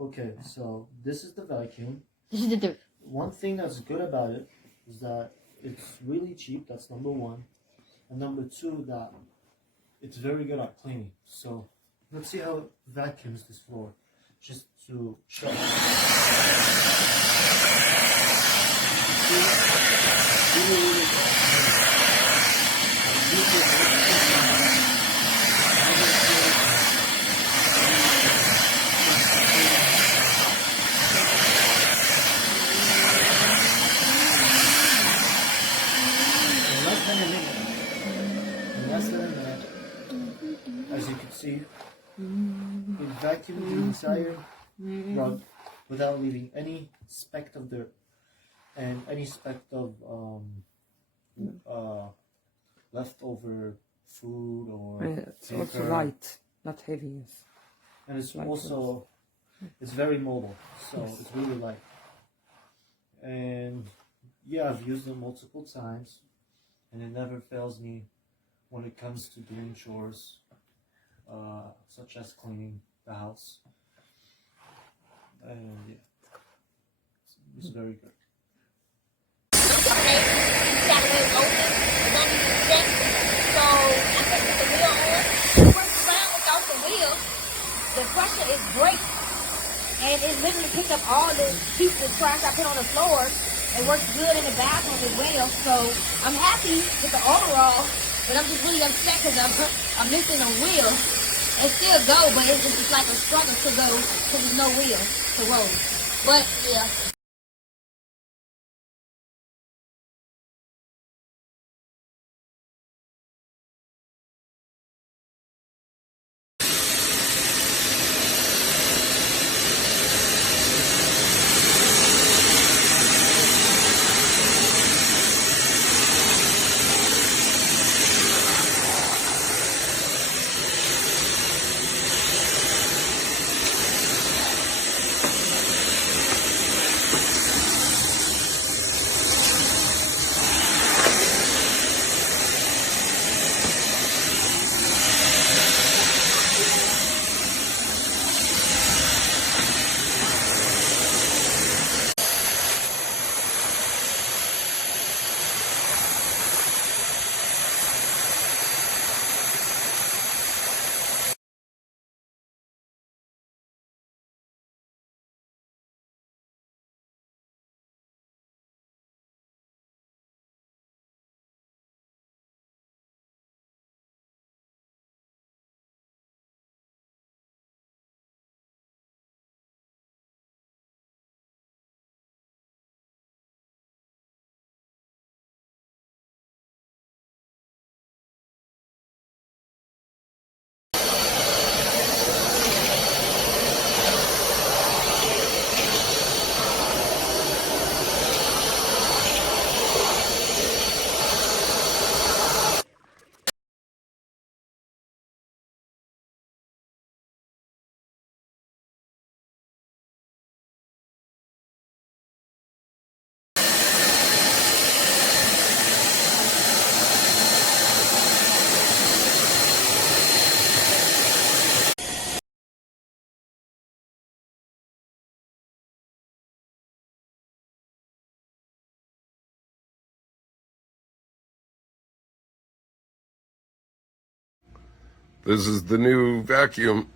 Okay, so this is the vacuum. This is the One thing that's good about it is that it's really cheap. That's number one. And number two, that it's very good at cleaning. So let's see how it vacuums this floor, just to show. Less than a minute, as you can see, it vacuumed the entire rug without leaving any speck of dirt and any speck of leftover food or it's also paper. light, not heavy. Yes. And it's Light also it's very mobile, so it's really light. And yeah, I've used it multiple times, and it never fails me when it comes to doing chores, such as cleaning the house. And yeah, it's very good. The crusher is great, and it literally picks up all the pieces of trash I put on the floor. It works good in the bathroom as well, so I'm happy with the overall, but I'm just really upset because I'm missing a wheel. It still go, but it's just like a struggle to go because there's no wheel to roll. But yeah. This is the new vacuum.